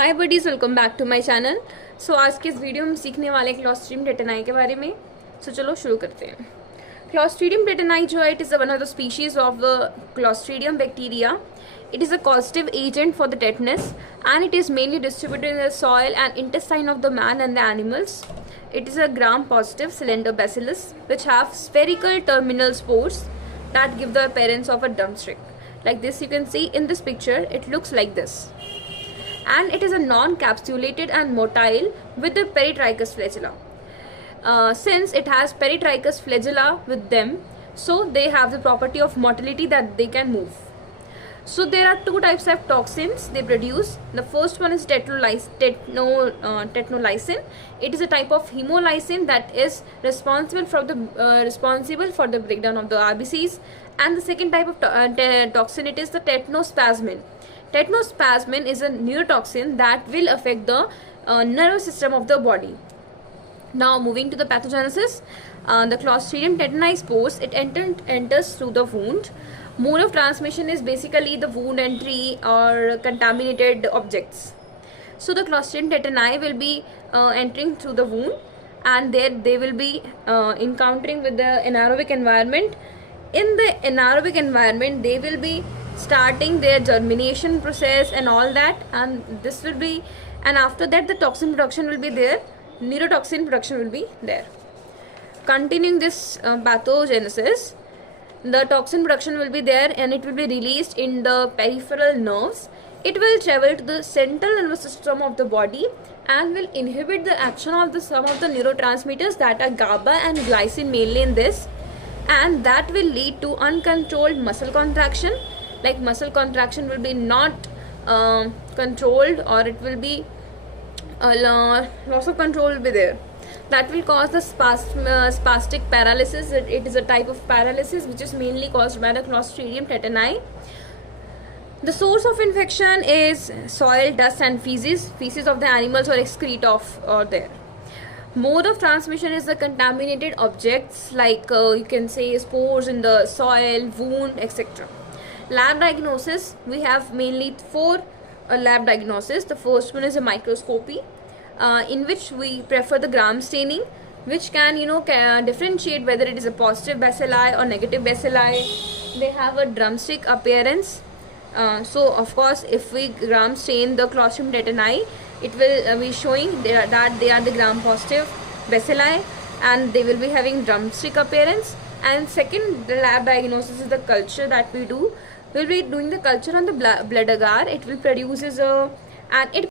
Hi buddies, welcome back to my channel. So आज के इस वीडियो में सीखने वाले क्लॉस्ट्रीडियम टेटेनाई के बारे में। सो चलो शुरू करते हैं। क्लॉस्ट्रीडियम टेटेनाई जो है, it is one of the species of the Clostridium bacteria. It is a causative agent for the tetanus, and it is mainly distributed in the soil and intestine of the man and the animals. It is a gram-positive cylinder bacillus which have spherical terminal spores that give the appearance of a drumstick. Like this, you can see in this picture, it looks like this. And it is a non-capsulated and motile with the peritrichous flagella. Since it has peritrichous flagella with them, so they have the property of motility that they can move. So there are two types of toxins they produce. The first one is tetnolysin. It is a type of hemolysin that is responsible for the breakdown of the RBCs. And the second type of toxin, it is the tetnospasmin. Tetnospasmin is a neurotoxin that will affect the nervous system of the body. Now moving to the pathogenesis, the Clostridium tetani spores, it enters through the wound. Mode of transmission is basically the wound entry or contaminated objects. So the Clostridium tetani will be entering through the wound, and there they will be encountering with the anaerobic environment. In the anaerobic environment, they will be starting their germination process and all that, and this will be, and after that the toxin production will be there, neurotoxin production will be there. Continuing this pathogenesis, the toxin production will be there and it will be released in the peripheral nerves. It will travel to the central nervous system of the body and will inhibit the action of some of the neurotransmitters that are GABA and glycine mainly in this, and that will lead to uncontrolled muscle contraction. Like muscle contraction will be not controlled, or it will be loss of control will be there. That will cause the spastic paralysis. It is a type of paralysis which is mainly caused by the Clostridium tetani. The source of infection is soil, dust and feces of the animals or excrete or there. Mode of transmission is the contaminated objects, like you can say spores in the soil, wound, etc. Lab diagnosis, we have mainly four lab diagnosis. The first one is a microscopy, in which we prefer the gram staining, which can differentiate whether it is a positive bacilli or negative bacilli. They have a drumstick appearance. So of course, if we gram stain the Clostridium tetani, it will be showing that they are the gram positive bacilli, and they will be having drumstick appearance. And second, the lab diagnosis is the culture that we do. We'll be doing the culture on the blood agar. It will produces and it